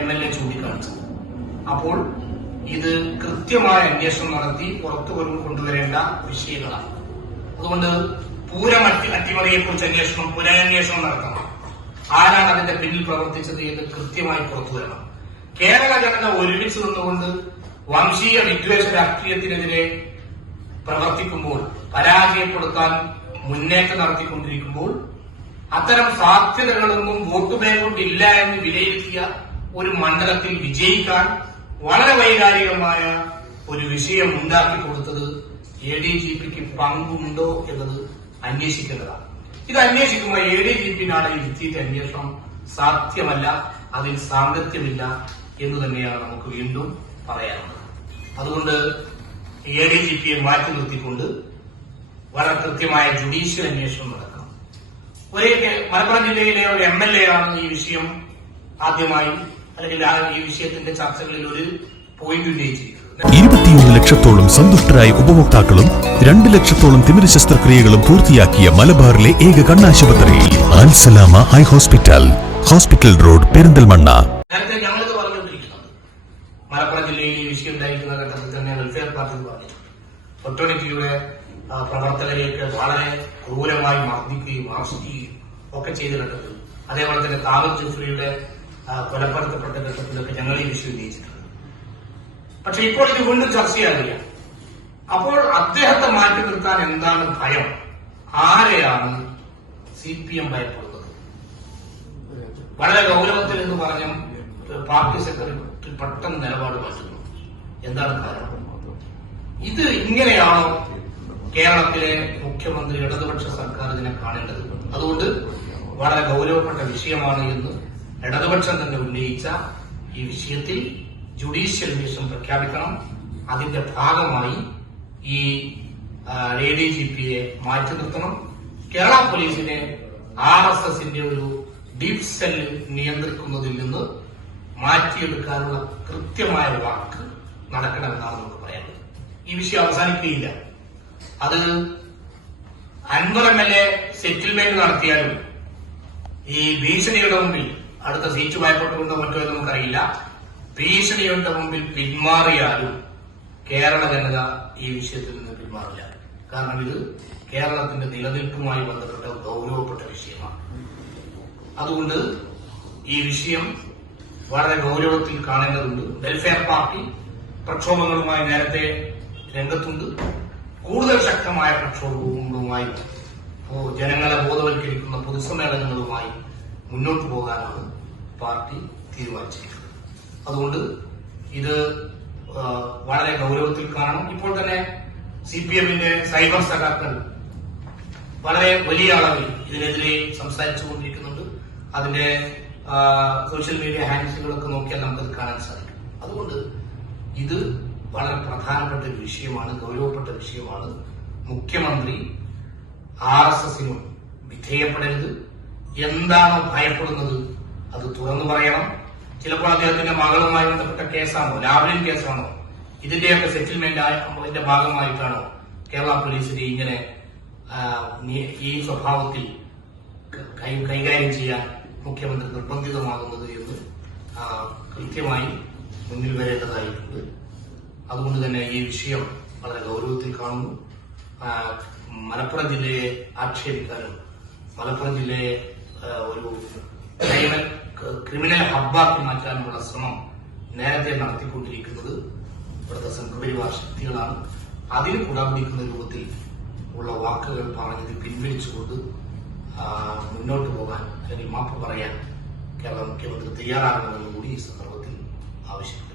M L A ചൂണ്ടിക്കാണിച്ചത് അപ്പോൾ ഇത് കൃത്യമായ അന്വേഷണം നടത്തി പുറത്തു വരും കൊണ്ടുവരേണ്ട വിഷയങ്ങളാണ്. അതുകൊണ്ട് പൂരം അട്ടി അട്ടിമറിയെ കുറിച്ച് അന്വേഷണം പുനരന്വേഷണം നടത്തണം. ആരാണ് അതിന്റെ പിന്നിൽ പ്രവർത്തിച്ചത് എന്ന് കൃത്യമായി പുറത്തു വരണം. കേരള ജനത ഒരുമിച്ച് നിന്നുകൊണ്ട് വംശീയ വിദ്വേഷ രാഷ്ട്രീയത്തിനെതിരെ പ്രവർത്തിക്കുമ്പോൾ പരാജയപ്പെടുത്താൻ മുന്നേറ്റം നടത്തിക്കൊണ്ടിരിക്കുമ്പോൾ അത്തരം സാധ്യതകളൊന്നും വോട്ട് കൊണ്ടില്ല എന്ന് വിലയിരുത്തിയ ഒരു മണ്ഡലത്തിൽ വിജയിക്കാൻ വളരെ വൈകാരികമായ ഒരു വിഷയം ഉണ്ടാക്കി കൊടുത്തത് എ ഡി ജി പിക്ക് പങ്കുണ്ടോ എന്നത് അന്വേഷിക്കേണ്ടതാണ്. ഇത് അന്വേഷിക്കുമ്പോൾ എ ഡി ജി പി നാളെ ഇരുത്തിയിട്ട് അന്വേഷണം സാധ്യമല്ല അതിൽ സാങ്കത്യമില്ല എന്ന് തന്നെയാണ് നമുക്ക് വീണ്ടും പറയാനുള്ളത്. അതുകൊണ്ട് എ ഡി ജി പിയെ മാറ്റി നിർത്തിക്കൊണ്ട് വളരെ കൃത്യമായ ജുഡീഷ്യൽ അന്വേഷണം നടക്കണം. ഒരേ മലപ്പുറം ജില്ലയിലെ ഒരു എം എൽ എ ആണ് ഈ വിഷയം ആദ്യമായി അല്ലെങ്കിൽ ആ ഈ വിഷയത്തിന്റെ ചർച്ചകളിൽ ഒരു പോയിന്റ് ഉന്നയിച്ചിരിക്കുന്നത് ഇരുപത്തിയൊന്ന് ലക്ഷത്തോളം സന്തുഷ്ടരായ ഉപഭോക്താക്കളും രണ്ട് ലക്ഷത്തോളം തിമിര ശസ്ത്രക്രിയകളും പൂർത്തിയാക്കിയ മലബാറിലെ ഏക കണ്ണാശുപത്രി ആൻസലാമ eye hospital hospital road Perinthalmanna. നേരത്തെ ഞങ്ങളിത് പറഞ്ഞുകൊണ്ടിരിക്കുന്നത് മലപ്പുറം ജില്ലയിൽ ഈ വിഷയം ഉണ്ടായിരിക്കുന്ന ഘട്ടത്തിൽ തന്നെ വെൽഫെയർ പാർട്ടി പറഞ്ഞു. ഒട്ടോണിറ്റിയുടെ ആ, പ്രവർത്തകരെയൊക്കെ വളരെ ക്രൂരമായി മർദ്ദിക്കുകയും ആർഷിക്കുകയും ഒക്കെ ചെയ്തിട്ടുണ്ട്. അതേപോലെ തന്നെ ജുഫ്രിയുടെ കൊലപ്പെടുത്തപ്പെട്ട ഘട്ടത്തിലൊക്കെ ഞങ്ങൾ ഈ വിഷയം ഉന്നയിച്ചിട്ടുണ്ട്. പക്ഷെ ഇപ്പോൾ ഇത് വീണ്ടും ചർച്ചയാകില്ല. അപ്പോൾ അദ്ദേഹത്തെ മാറ്റി നിർത്താൻ എന്താണ് ഭയം? ആരെയാണ് സി പി എം ഭയപ്പെടുന്നത്? വളരെ ഗൗരവത്തിൽ എന്ന് പറഞ്ഞ പാർട്ടി സെക്രട്ടറി പെട്ടെന്ന് നിലപാട് മാറ്റുന്നു. എന്താണ് കാരണം ഇത് ഇങ്ങനെയാണോ കേരളത്തിലെ മുഖ്യമന്ത്രി ഇടതുപക്ഷ സർക്കാർ ഇതിനെ കാണേണ്ടത്? അതുകൊണ്ട് വളരെ ഗൗരവപ്പെട്ട വിഷയമാണ് എന്ന് ഇടതുപക്ഷം തന്നെ ഉന്നയിച്ച ഈ വിഷയത്തിൽ ജുഡീഷ്യൽ അന്വേഷണം പ്രഖ്യാപിക്കണം. അതിന്റെ ഭാഗമായി ഈ എ ഡി ജി പിയെ മാറ്റി നിർത്തണം. കേരള പോലീസിനെ ആർ എസ് എസിന്റെ ഒരു ഡീപ് സെൽ നിയന്ത്രിക്കുന്നതിൽ നിന്ന് മാറ്റിയെടുക്കാനുള്ള കൃത്യമായ വാക്ക് നടക്കണമെന്നാണ് നമുക്ക് പറയാനുള്ളത് ഈ വിഷയം അവസാനിക്കുകയില്ല. അത് Anwar M L A settlement നടത്തിയാലും ഈ ഭീഷണിയുടെ മുമ്പിൽ അടുത്ത സീറ്റ് ഭയപ്പെട്ടുകൊണ്ടോ മറ്റോ എന്ന് നമുക്കറിയില്ല. ഭീഷണിയുടെ മുമ്പിൽ പിന്മാറിയാലും കേരള ജനത ഈ വിഷയത്തിൽ നിന്ന് പിന്മാറില്ല. കാരണം ഇത് കേരളത്തിന്റെ നിലനിൽപ്പുമായി ബന്ധപ്പെട്ട ഗൗരവപ്പെട്ട വിഷയമാണ്. അതുകൊണ്ട് ഈ വിഷയം വളരെ ഗൗരവത്തിൽ കാണേണ്ടതുണ്ട്. വെൽഫെയർ പാർട്ടി പ്രക്ഷോഭങ്ങളുമായി നേരത്തെ രംഗത്തുണ്ട്. കൂടുതൽ ശക്തമായ പ്രക്ഷോഭങ്ങളുമായി ജനങ്ങളെ ബോധവൽക്കരിക്കുന്ന പൊതുസമ്മേളനങ്ങളുമായി മുന്നോട്ട് പോകാനാണ് പാർട്ടി തീരുമാനിച്ചിരിക്കുന്നത്. അതുകൊണ്ട് ഇത് വളരെ ഗൗരവത്തിൽ കാണണം. ഇപ്പോൾ തന്നെ സി പി എമ്മിന്റെ സൈബർ സഖാക്കൾ വളരെ വലിയ അളവിൽ ഇതിനെതിരെ സംസാരിച്ചുകൊണ്ടിരിക്കുന്നുണ്ട് അതിന്റെ സോഷ്യൽ മീഡിയ ഹാൻഡിലുകളൊക്കെ നോക്കിയാൽ നമുക്കത് കാണാൻ സാധിക്കും. അതുകൊണ്ട് ഇത് വളരെ പ്രധാനപ്പെട്ട ഒരു വിഷയമാണ് ഗൗരവപ്പെട്ട വിഷയമാണ്. മുഖ്യമന്ത്രി ആർ എസ് എസിനും വിധേയപ്പെടരുത്. എന്താണോ ഭയപ്പെടുന്നത് അത് തുറന്നു പറയണം. ചിലപ്പോൾ അദ്ദേഹത്തിന്റെ മകളുമായി ബന്ധപ്പെട്ട കേസാണോ ലാവലിൻ കേസാണോ ഇതിന്റെയൊക്കെ സെറ്റിൽമെന്റ് അതിന്റെ ഭാഗമായിട്ടാണോ കേരള പോലീസിനെ ഇങ്ങനെ ഈ സ്വഭാവത്തിൽ കൈകാര്യം ചെയ്യാൻ മുഖ്യമന്ത്രി നിർബന്ധിതമാകുന്നത് എന്ന് കൃത്യമായി മുന്നിൽ വരേണ്ടതായിട്ടുണ്ട്. അതുകൊണ്ട് തന്നെ ഈ വിഷയം വളരെ ഗൗരവത്തിൽ കാണുന്നു. മലപ്പുറം ജില്ലയെ ആക്ഷേപിക്കാനും മലപ്പുറം ജില്ലയെ ഒരു ക്രിമിനൽ ക്രിമിനൽ ഹബ്ബാക്കി മാറ്റാനുള്ള ശ്രമം നേരത്തെ നടത്തിക്കൊണ്ടിരിക്കുന്നത് ഇവിടുത്തെ സംഘപരിവാർ ശക്തികളാണ്. അതിന് കുടാപിടിക്കുന്ന രൂപത്തിൽ ഉള്ള വാക്കുകൾ പറഞ്ഞത് പിൻവലിച്ചുകൊണ്ട് മുന്നോട്ട് പോകാൻ അല്ലെങ്കിൽ മാപ്പ് പറയാൻ കേരള മുഖ്യമന്ത്രി തയ്യാറാകണമെന്ന് കൂടി ഈ സന്ദർഭത്തിൽ ആവശ്യപ്പെട്ടു.